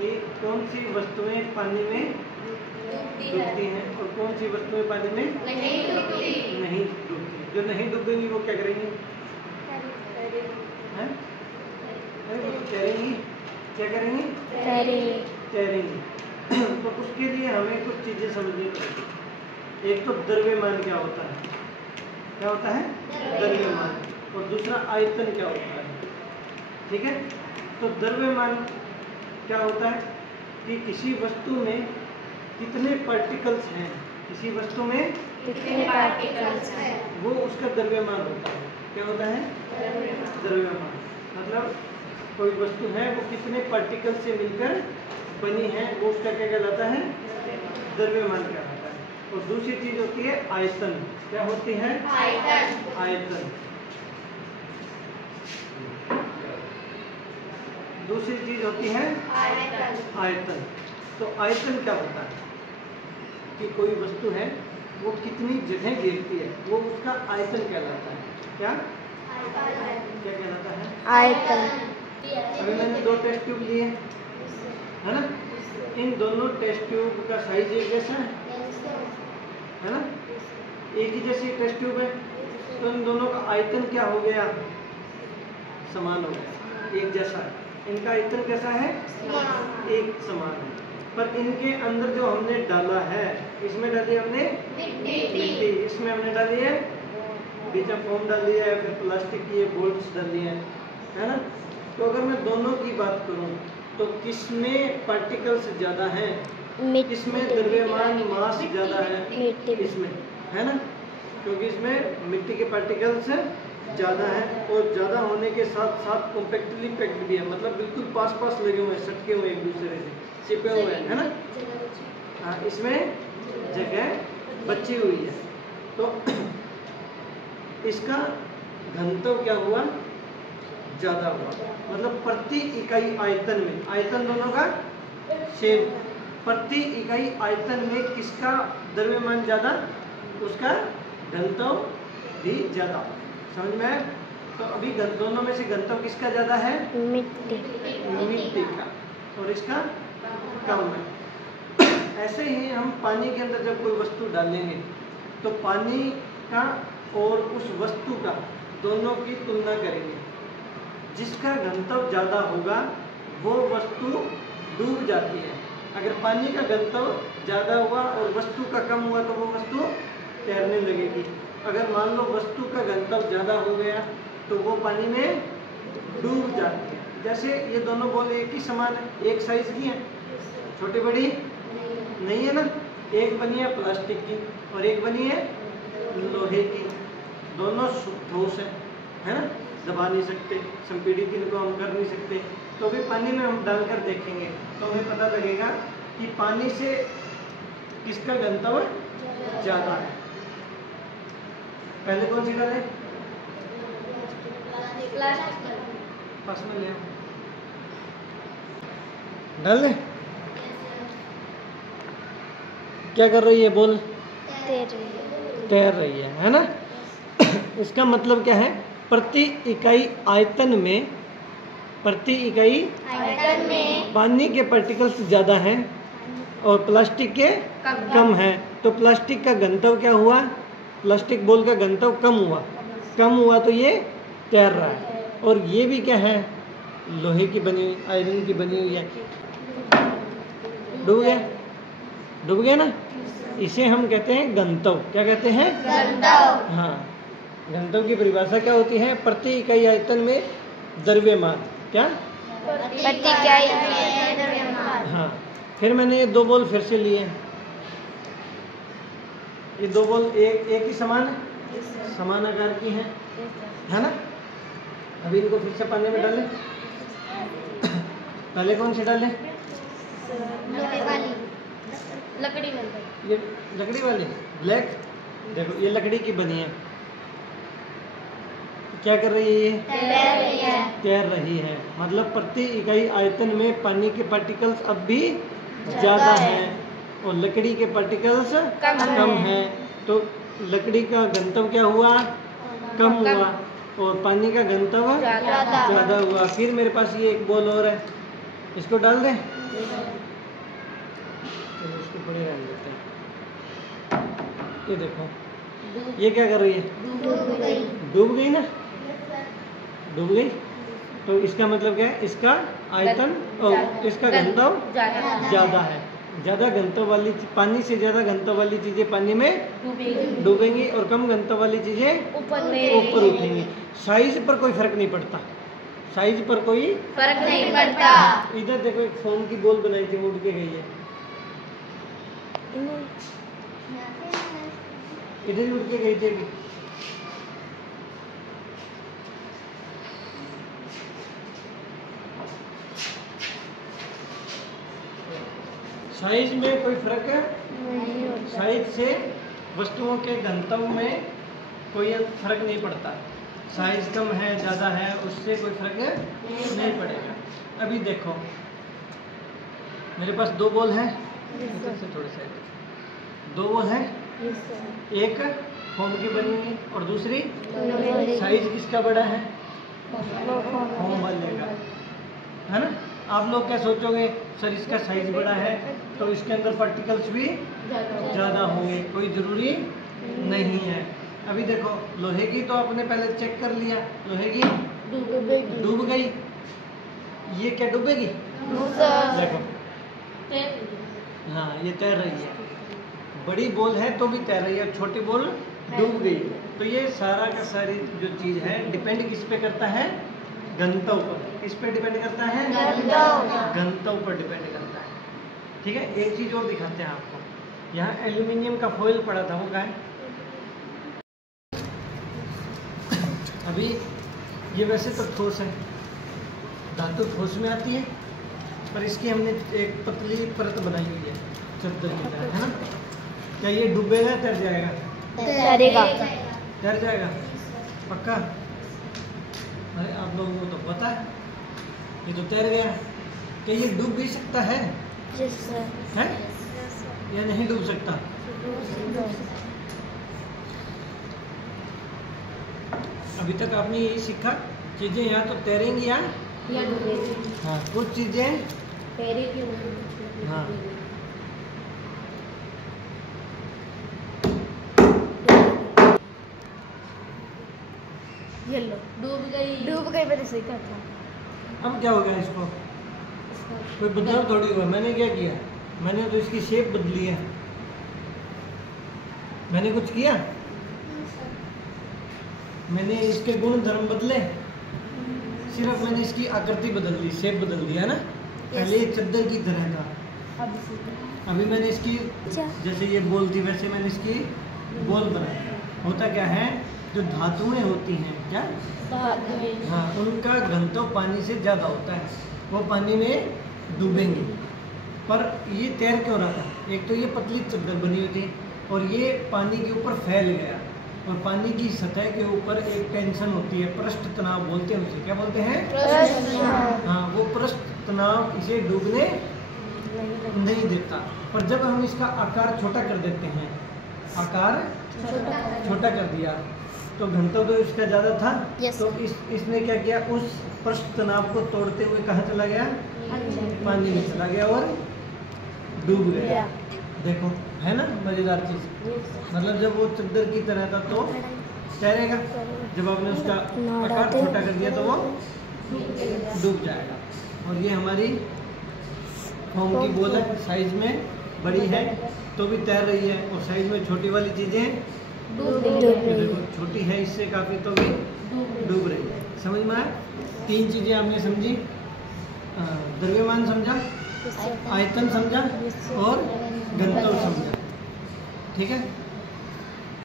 कि कौन सी वस्तुएं पानी में डूबती हैं और कौन सी वस्तुएं पानी में नहीं डूबती। जो नहीं डूबेंगी वो क्या करेंगी? हैं? वो तो तैरेंगी। क्या करेंगी? तैरेंगी। तो उसके लिए हमें कुछ चीजें समझनी पड़ेगी। एक तो द्रव्यमान क्या होता है? क्या होता है? द्रव्यमान। और दूसरा आयतन क्या होता है? ठीक है। तो द्रव्यमान क्या होता है कि किसी वस्तु में कितने पार्टिकल्स हैं, किसी वस्तु में कितने पार्टिकल्स हैं, वो उसका द्रव्यमान होता है। क्या होता है? द्रव्यमान। मतलब कोई वस्तु है वो कितने पार्टिकल से मिलकर बनी है, वो उसका क्या कहलाता है? द्रव्यमान कहलाता है। और दूसरी चीज होती है आयतन। क्या होती है? आयतन। दूसरी चीज होती है आयतन। तो आयतन क्या होता है कि कोई वस्तु है वो कितनी जगह घेरती है, वो उसका आयतन कहलाता है। क्या कहलाता है? आयतन। अभी मैंने 2 टेस्ट ट्यूब लिए है ना, इन दोनों टेस्ट ट्यूब का साइज एक जैसा है ना, एक ही जैसी टेस्ट ट्यूब है, तो इन दोनों का आयतन क्या हो गया? समान हो गया, एक जैसा है। इनका आयतन कैसा है? एक समान है। पर इनके अंदर जो हमने डाला है, इसमें डाली हमने मिट्टी, इसमें हमने डाली है बीजा फोम डाली है, फिर प्लास्टिक की बोल्ट्स डाली है ना। तो अगर मैं दोनों की बात करूं तो किसमें पार्टिकल्स ज्यादा हैं? किसमें द्रव्यमान मास ज्यादा है? इसमें, है ना, क्योंकि इसमें मिट्टी के पार्टिकल्स ज्यादा है और ज्यादा होने के साथ साथ कॉम्पैक्टली पैक्ड भी है, मतलब बिल्कुल पास पास लगे हुए हैं, सटके हुए एक दूसरे से, चिपे हुए हैं, है ना। हाँ, इसमें जगह बची हुई है। तो इसका घनत्व क्या हुआ? ज्यादा हुआ। मतलब प्रति इकाई आयतन में, आयतन दोनों का सेम, प्रति इकाई आयतन में किसका द्रव्यमान ज्यादा, उसका घनत्व भी ज्यादा। समझ में? तो अभी दोनों में से घनत्व किसका ज्यादा है? मिट्टी का, और इसका कम है। ऐसे ही हम पानी के अंदर जब कोई वस्तु डालेंगे तो पानी का और उस वस्तु का दोनों की तुलना करेंगे। जिसका घनत्व ज्यादा होगा वो वस्तु डूब जाती है। अगर पानी का घनत्व ज्यादा हुआ और वस्तु का कम हुआ तो वो वस्तु तैरने लगेगी। अगर मान लो वस्तु का घनत्व ज्यादा हो गया तो वो पानी में डूब जाती है। जैसे ये दोनों बॉल एक ही समान है, एक साइज की है, छोटी बड़ी नहीं है ना। एक बनी है प्लास्टिक की और एक बनी है लोहे की, दोनों ठोस है ना, दबा नहीं सकते, संपीड़ित इनको हम कर नहीं सकते। तो अभी पानी में हम डालकर देखेंगे तो हमें पता लगेगा कि पानी से किसका घनत्व ज्यादा है। पहले कौन सी डालें? पास में ले डाल दें। क्या कर रही है? बोल। तैर रही है ना। इसका मतलब क्या है? प्रति इकाई आयतन में पानी के पार्टिकल्स ज्यादा हैं और प्लास्टिक के कम है। तो प्लास्टिक का घनत्व क्या हुआ? प्लास्टिक बॉल का घनत्व कम हुआ तो ये तैर रहा है। और ये भी क्या है? लोहे की बनी हुई, आयरन की बनी हुई है। डूब गया ना। इसे हम कहते हैं घनत्व। क्या कहते हैं? घनत्व। हाँ, घनत्व की परिभाषा क्या होती है? प्रति इकाई आयतन में द्रव्यमान। क्या? प्रति इकाई द्रव्यमान। हाँ। फिर मैंने ये 2 बॉल फिर से लिए। ये 2 बॉल एक ही समान है, समान आकार की है ना। अभी इनको फिर से पानी में डालें। पहले कौन सी डालें? लकड़ी वाली ब्लैक। देखो ये लकड़ी की बनी है। क्या कर रही है? ये तैर रही है। मतलब प्रति इकाई आयतन में पानी के पार्टिकल्स अब भी ज्यादा हैं और लकड़ी के पार्टिकल्स कम हैं। तो लकड़ी का घनत्व क्या हुआ? कम हुआ और पानी का घनत्व ज्यादा हुआ। फिर मेरे पास ये एक बॉल और है, इसको डाल दें। चलो इसको बड़े रहने देते हैं। ये देखो, ये क्या कर रही है? डूब गई ना, डूब गई। तो इसका मतलब क्या है? इसका आयतन और इसका घनत्व ज़्यादा है। ज़्यादा घनत्व वाली पानी से ज़्यादा घनत्व वाली चीज़ें पानी में डूबेंगी और कम घनत्व वाली चीज़ें ऊपर उठेंगी। साइज पर कोई फर्क नहीं पड़ता, साइज पर कोई फर्क नहीं पड़ता। इधर देखो, एक फोम की बॉल बनाई थी, वो उड़ के गई है। इधर ही उड़ के गई थी। साइज में कोई फर्क है? साइज से वस्तुओं के घनत्व में कोई फर्क नहीं पड़ता। साइज कम है ज़्यादा है उससे कोई फर्क नहीं पड़ेगा। अभी देखो, मेरे पास दो बॉल है, थोड़े से दो बॉल है, एक फोम की बनी हुई और दूसरी साइज किसका बड़ा है? फोम वाले का, है ना। आप लोग क्या सोचोगे, सर इसका साइज बड़ा है तो इसके अंदर पार्टिकल्स भी ज़्यादा होंगे, कोई ज़रूरी नहीं है। अभी देखो, लोहे की तो आपने पहले चेक कर लिया, लोहे की डूब गई। ये क्या डूबेगी? देखो, हाँ ये तैर रही है। बड़ी बॉल है तो भी तैर रही है, छोटी बॉल डूब गई। तो ये सारा का सारी जो चीज़ है डिपेंड किस पे करता है? घनत्व पर। किस पे डिपेंड करता है? घनत्व पर डिपेंड करता है। ठीक है, एक चीज़ और दिखाते हैं आपको। यहाँ एल्यूमिनियम का फॉइल पड़ा था, वो क्या है? अभी ये वैसे तो ठोस है, धातु ठोस में आती है, पर इसकी हमने एक पतली परत बनाई हुई है चादर की तरह, है ना। क्या ये डूबेगा, तैर जाएगा? तैर जाएगा पक्का? अरे आप लोगों को तो पता है, ये तो तैर गया। क्या ये डूब भी सकता है? है या नहीं डूब सकता? अभी तक आपने यही सीखा, चीजें या तो तैरेंगी या डूबेंगी। हाँ, कुछ चीजें तैरेंगी। हाँ, डूब गई मैंने सही कहा था। अब क्या हो गया इसको? कोई बदलाव थोड़ी हुआ। मैंने क्या किया? मैंने तो इसकी शेप बदली है। मैंने कुछ किया? मैंने इसके गुण धर्म बदले, सिर्फ मैंने इसकी आकृति बदल दी, शेप बदल दिया ना। पहले ये चादर की तरह था, अभी मैंने इसकी जैसे ये बॉल थी वैसे मैंने इसकी बॉल बनाई। होता क्या है, जो धातुएं होती हैं, क्या हाँ, उनका घनत्व पानी से ज़्यादा होता है, वो पानी में डूबेंगे। पर ये तैर क्यों रहा था? एक तो ये पतली चादर बनी हुई थी और ये पानी के ऊपर फैल गया, और पानी की सतह के ऊपर एक टेंशन होती है, पृष्ठ तनाव बोलते हैं उसे। क्या बोलते हैं? हाँ, वो पृष्ठ तनाव इसे डूबने नहीं देता। पर जब हम इसका आकार छोटा कर देते हैं, आकार छोटा कर दिया, तो घनत्व तो इसका ज़्यादा था। तो इसने क्या किया, उस पृष्ठ तनाव को तोड़ते हुए कहाँ चला गया? पानी में चला गया और डूब गया। देखो, है ना मज़ेदार चीज़। मतलब जब वो चादर की तरह था तो तैरेगा, जब आपने उसका आकार छोटा कर दिया तो वो डूब जाएगा। और ये हमारी फोम की बॉल है, साइज में बड़ी है तो भी तैर रही है, और साइज में छोटी वाली चीज़ें देखो छोटी है इससे काफ़ी तो भी डूब रही है। समझ में आया? तीन चीज़ें आपने समझी, द्रव्यमान समझा, आयतन समझा और घनत्व समझा। ठीक है।